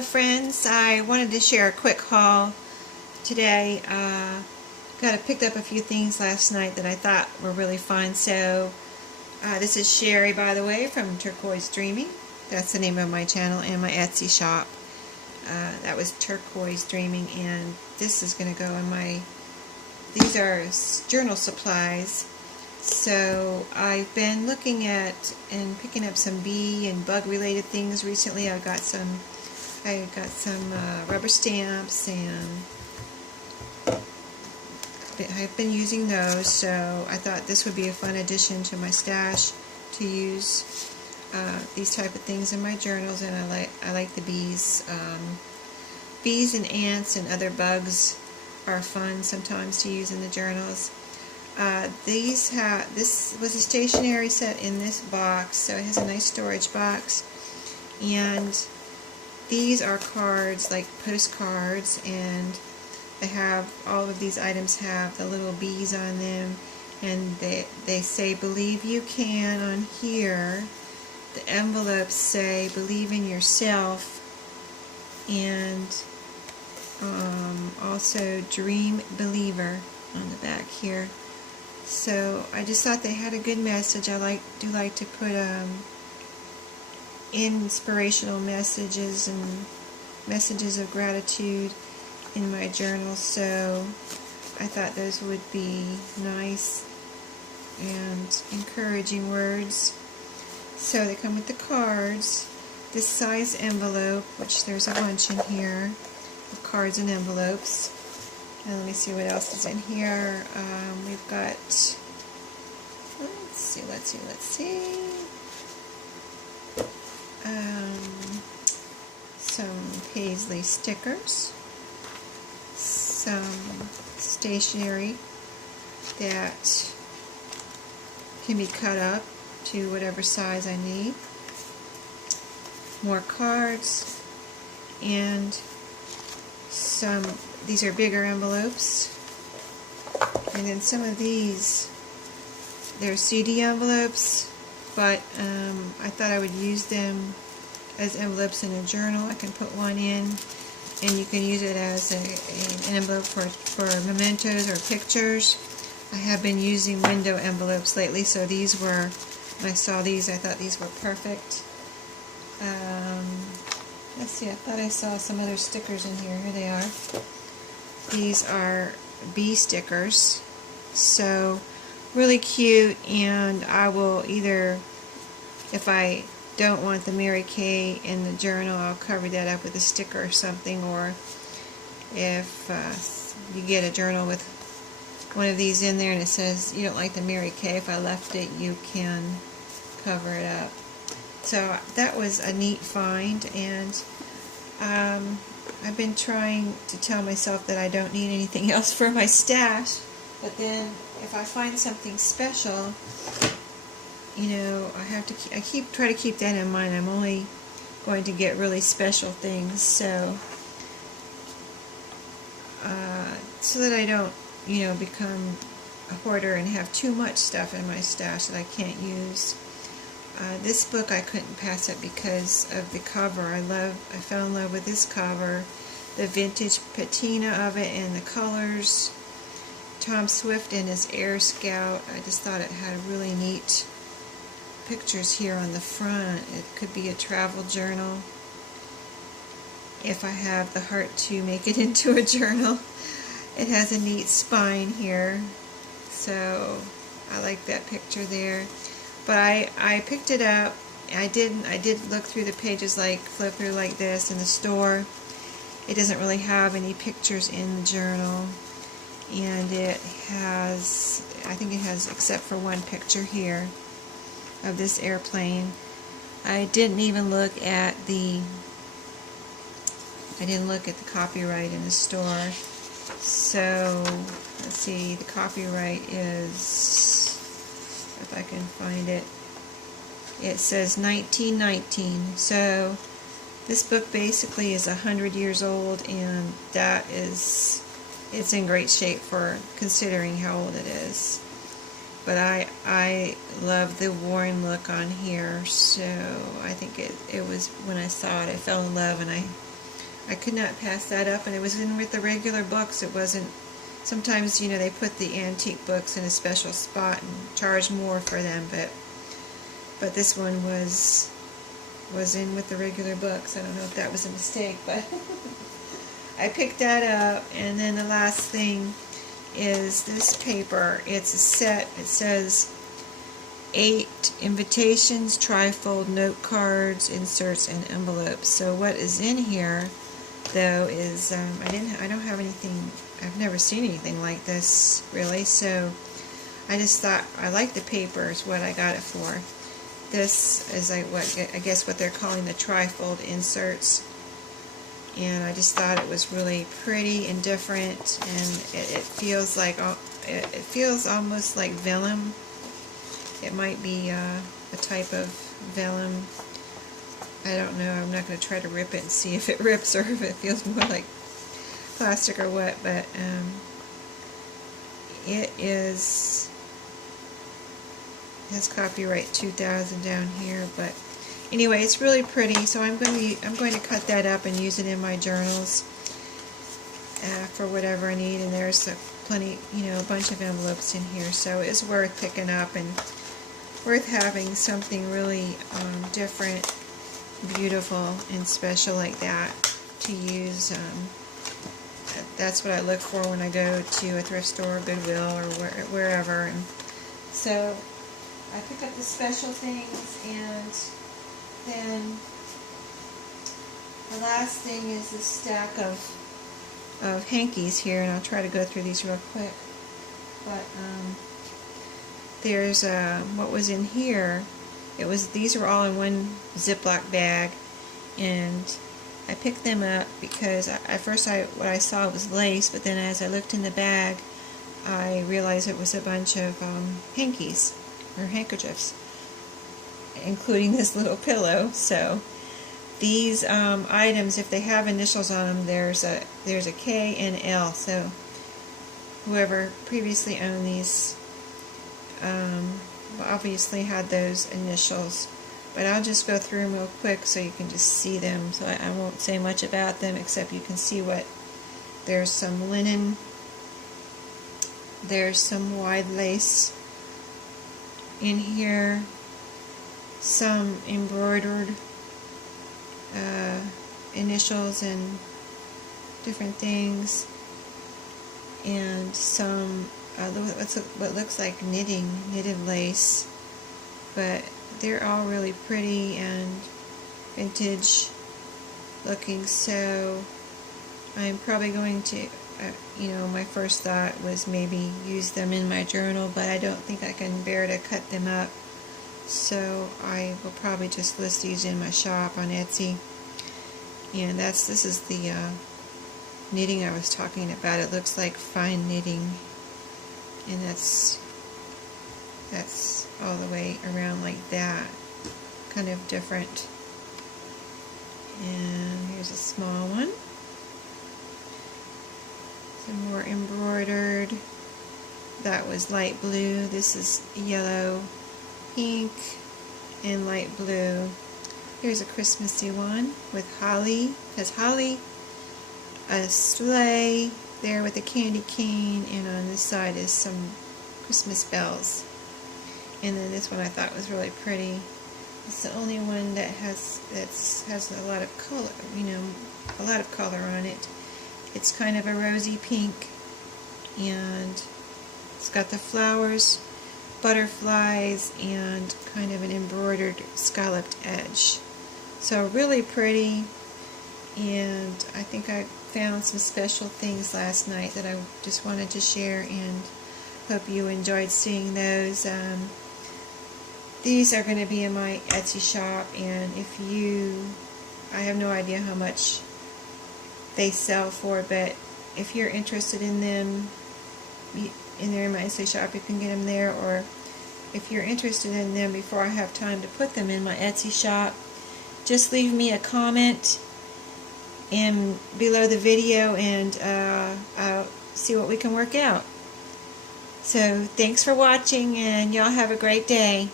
Hello friends, I wanted to share a quick haul today. Picked up a few things last night that I thought were really fun. So this is Sherry, by the way, from Turquoise Dreaming. That's the name of my channel and my Etsy shop. That was Turquoise Dreaming, and this is going to go in my, these are journal supplies. So I've been looking at and picking up some bee and bug related things recently. I got some rubber stamps, and I've been using those, so I thought this would be a fun addition to my stash to use these type of things in my journals. And I like the bees. Bees and ants and other bugs are fun sometimes to use in the journals. This was a stationery set in this box, so it has a nice storage box, and these are cards, like postcards, and they have, all of these items have the little bees on them, and they say "Believe you can" on here. The envelopes say "Believe in yourself," and also "Dream Believer" on the back here. So I just thought they had a good message. I do like to put inspirational messages and messages of gratitude in my journal, so I thought those would be nice and encouraging words. So they come with the cards, this size envelope, which there's a bunch in here of cards and envelopes. And let me see what else is in here. We've got, let's see. Some paisley stickers, some stationery that can be cut up to whatever size I need, more cards, and these are bigger envelopes, and then some of these, they're CD envelopes, but I thought I would use them as envelopes in a journal. I can put one in, and you can use it as an envelope for mementos or pictures. I have been using window envelopes lately, so these were, when I saw these, I thought these were perfect. Let's see, I thought I saw some other stickers in here. Here they are. These are bee stickers, so really cute, and I will either, if I don't want the Mary Kay in the journal, I'll cover that up with a sticker or something, or if you get a journal with one of these in there and it says you don't like the Mary Kay, if I left it, you can cover it up. So that was a neat find, and I've been trying to tell myself that I don't need anything else for my stash, but then if I find something special, you know, I try to keep that in mind. I'm only going to get really special things, so that I don't, you know, become a hoarder and have too much stuff in my stash that I can't use. This book I couldn't pass up because of the cover. I fell in love with this cover, the vintage patina of it, and the colors. Tom Swift and his Air Scout. I just thought it had really neat pictures here on the front. It could be a travel journal if I have the heart to make it into a journal. It has a neat spine here, so I like that picture there. But I picked it up. I did look through the pages, like flip through like this in the store. It doesn't really have any pictures in the journal, and it has, I think it has, except for one picture here of this airplane. I didn't look at the copyright in the store. So let's see, the copyright is, if I can find it, it says 1919. So this book basically is 100 years old, and it's in great shape for considering how old it is. But I love the worn look on here, so I think it was, when I saw it, I fell in love, and I I could not pass that up, and it was in with the regular books. It wasn't, sometimes, you know, they put the antique books in a special spot and charge more for them, but this one was in with the regular books. I don't know if that was a mistake, but I picked that up. And then the last thing is this paper. It's a set. It says 8 invitations, trifold note cards, inserts, and envelopes. So what is in here, though, is I don't have anything. I've never seen anything like this, really. So I just thought I like the paper is what I got it for. This is like I guess what they're calling the trifold inserts, and I just thought it was really pretty and different, and it feels like it feels almost like vellum. It might be a type of vellum. I don't know. I'm not going to try to rip it and see if it rips or if it feels more like plastic or what, but it has copyright 2000 down here, but anyway, it's really pretty. So I'm going to cut that up and use it in my journals for whatever I need. And there's plenty, you know, a bunch of envelopes in here, so it's worth picking up and worth having something really different, beautiful, and special like that to use. That's what I look for when I go to a thrift store, Goodwill, or wherever. And so I pick up the special things, and then the last thing is this stack of hankies here, and I'll try to go through these real quick. But there's what was in here. These are all in one Ziploc bag, and I picked them up because at first what I saw was lace, but then as I looked in the bag, I realized it was a bunch of hankies or handkerchiefs, including this little pillow. So these items, if they have initials on them, there's a K and L. So whoever previously owned these obviously had those initials. But I'll just go through them real quick so you can just see them. So I won't say much about them, except you can see what. There's some linen. There's some wide lace in here. Some embroidered initials and different things. And some what looks like knitted lace. But they're all really pretty and vintage looking, so I'm probably going to, you know, my first thought was maybe use them in my journal, but I don't think I can bear to cut them up, so I will probably just list these in my shop on Etsy. And this is the knitting I was talking about. It looks like fine knitting, and that's all the way around like that, kind of different. And here's a small one, some more embroidered. That was light blue. This is yellow, pink, and light blue. Here's a Christmassy one with holly. Has holly, a sleigh there with a candy cane, and on this side is some Christmas bells. And then this one I thought was really pretty. It's the only one that has a lot of color, you know, a lot of color on it. It's kind of a rosy pink, and it's got the flowers, butterflies, and kind of an embroidered scalloped edge. So really pretty, and I think I found some special things last night that I just wanted to share, and hope you enjoyed seeing those. These are going to be in my Etsy shop, and I have no idea how much they sell for, but if you're interested in them, in my Etsy shop, you can get them there, or if you're interested in them before I have time to put them in my Etsy shop, just leave me a comment below the video, and I'll see what we can work out. So thanks for watching, and y'all have a great day.